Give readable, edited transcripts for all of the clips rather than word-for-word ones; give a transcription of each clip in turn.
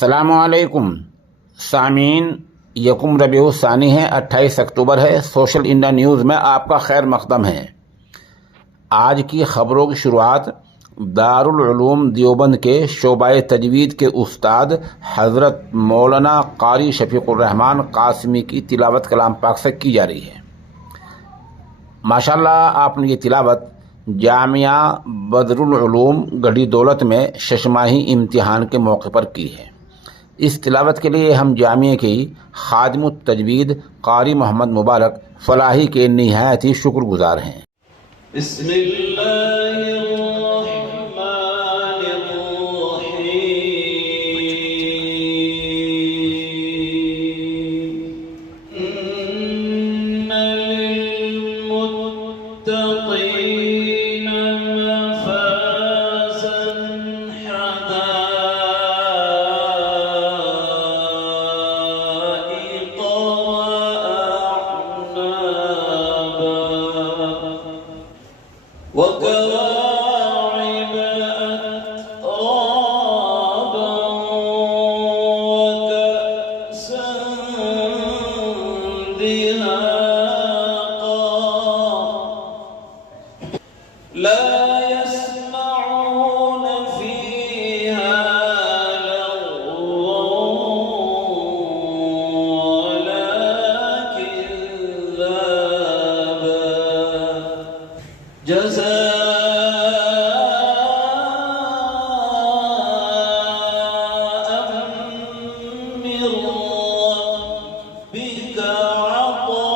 अस्सलामुअलैकुम सामीन। यकुम रबीउ सानी है, 28 अक्टूबर है। सोशल इंडिया न्यूज़ में आपका खैर मकदम है। आज की ख़बरों की शुरुआत दारुल उलूम देवबंद के शोबाए तजवीद के उस्ताद हज़रत मौलाना कारी शफ़ीक़ुर रहमान कासमी की तिलावत कलाम पाक से की जा रही है। माशाल्लाह, आपने ये तिलावत जामिया बदरुल उलूम गढ़ी दौलत में शशमाही इम्तिहान के मौके पर की है। इस तिलावत के लिए हम जामिया की खादिमुत तजवीद कारी मोहम्मद मुबारक फलाही के निहायत ही शुक्रगुजार हैं। وكواعب أترابا وكأسا دهاقا لا يسمعون فيها لغوا ولا كذابا جزاء من ربك عطاء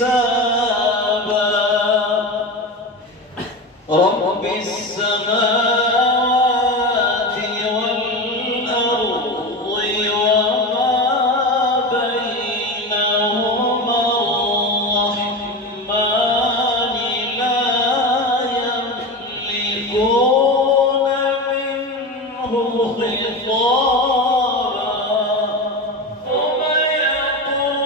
حسابا رب السماوات والأرض وما بينهما الرحمن لا يملكون منه خطابا ومن يقول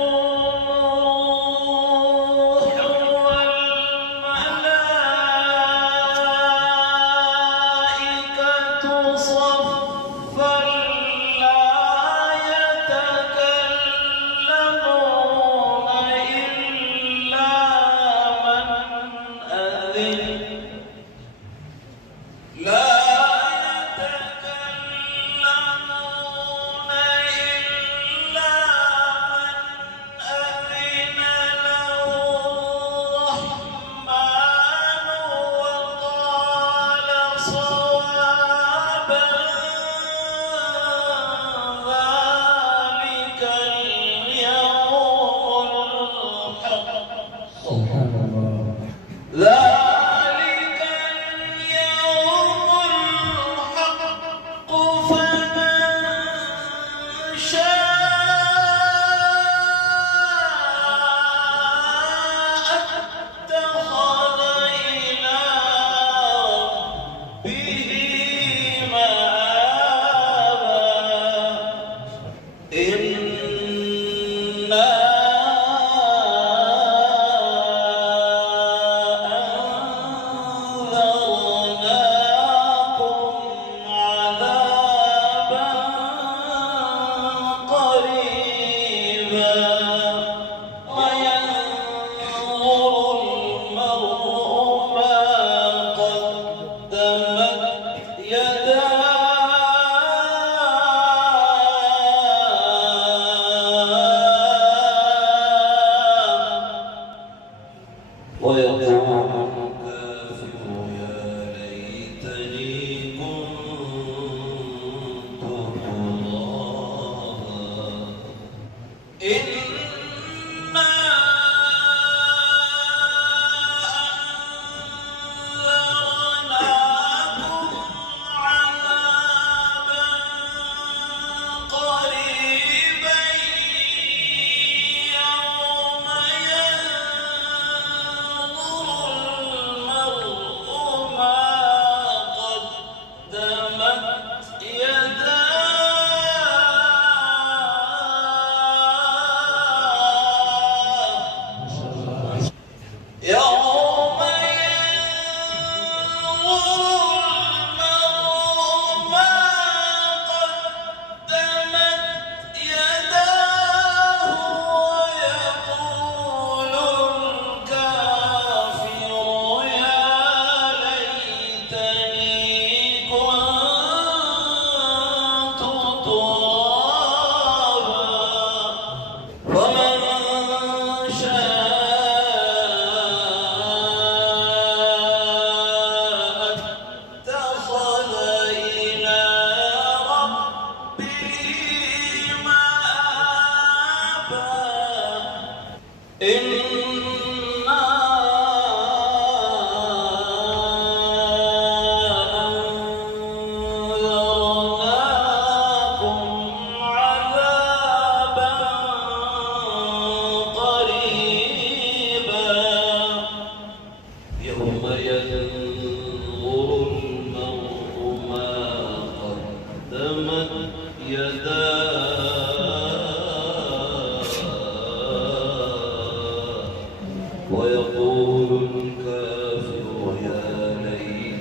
والملائكة صفا لا يتكلمون إلا من أذن لا يتكلمون إلا من أذن له الرحمن وقال صوابا ذلك اليوم الحق ذلك اليوم الحق فمن شاء اتخذ إلى ربه مآبا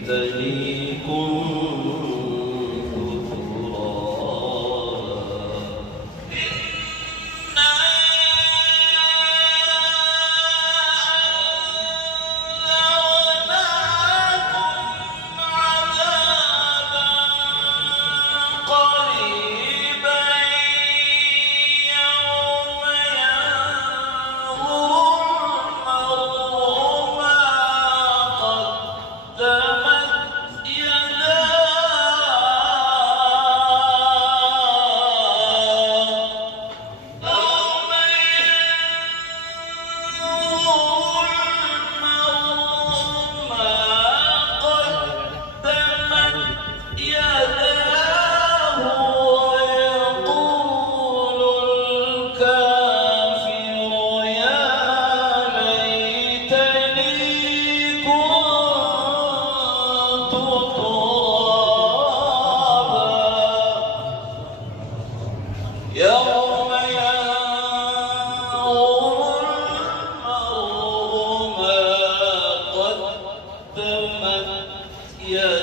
ليتني كنت ترابا إنا أنذرناكم عذابا قريبا يوم ينظر المرء ما قدمت يداه ويقول الكافر يا ليتني كنت ترابا يوم ينظر المرء ما قدمت يداه